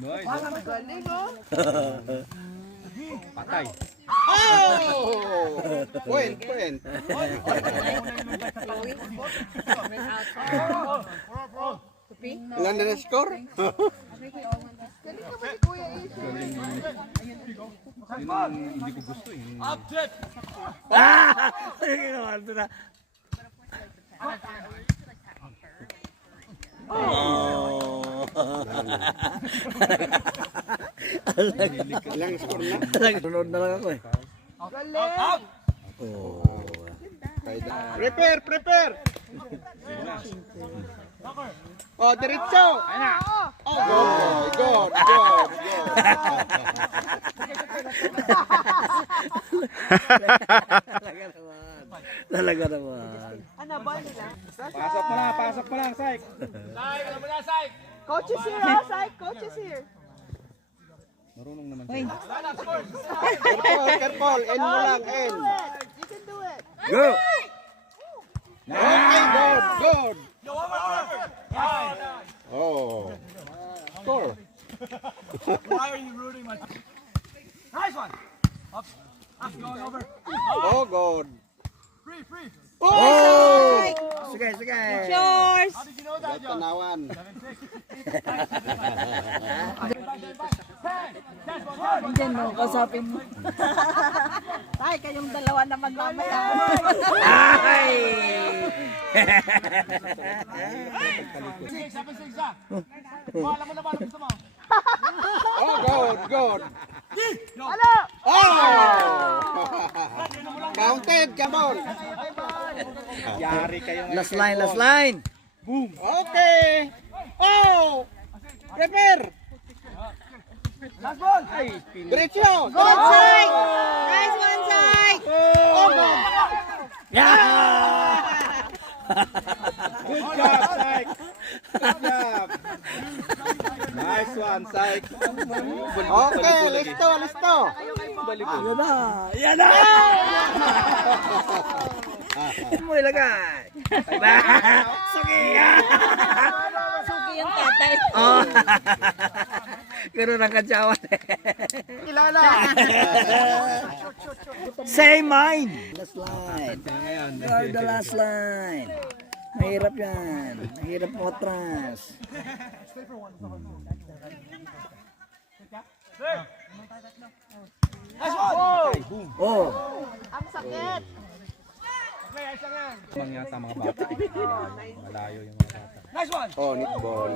Nice. Galing, oh. Patay. Oh! Point. Ilan na score? Galing naman si Kuya Ace. Yun ang hindi ko gusto eh. Ito na. Oh. Ilang score na? Sunod na lang ako eh. Galing. Oh. Prepare! Oh, diretso! Oh, good. Talaga naman. Ano ba nila? Pasok mo lang, Saik. Coach is here, ah. Sai, coach is here. Marunong naman siya. Careful, end mo lang, end. You can do it. Go! Okay, good. Oh. Score. Why are you rooting my team? Nice one! Up, going over. Oh, good. Free. Oh! Sige. Yours. How did you know that, John? Tanawan. 10. Diyan mo, kasapin mo. Tay, kayong dalawa na magmamaya. Ay! 7-6 na. Alam mo na ba, gusto mo? Oh, good. Hello! Oh! Counted, come on. Yari kayo ngayon. Last line. Okay. Oh! Prepare. Last ball! Diretso. Good side! Nice one side! Oh, good. Yeah! Good job, Saik. Good job. Nice one, Saik. Okay, listo. Yan na! Mo ilagay. Sugi yan! Sugi yung tatay. Oh. Gano'n ang kadyawan eh. Kilala. Say mine! Last line. Ngayon. You're the last line. Mahirap yan. Mahirap mo atras. Nice one! Oh. Ang sakit. Mga yata mga bata. Malayo yung mga bata. Nice one! Oh, netball.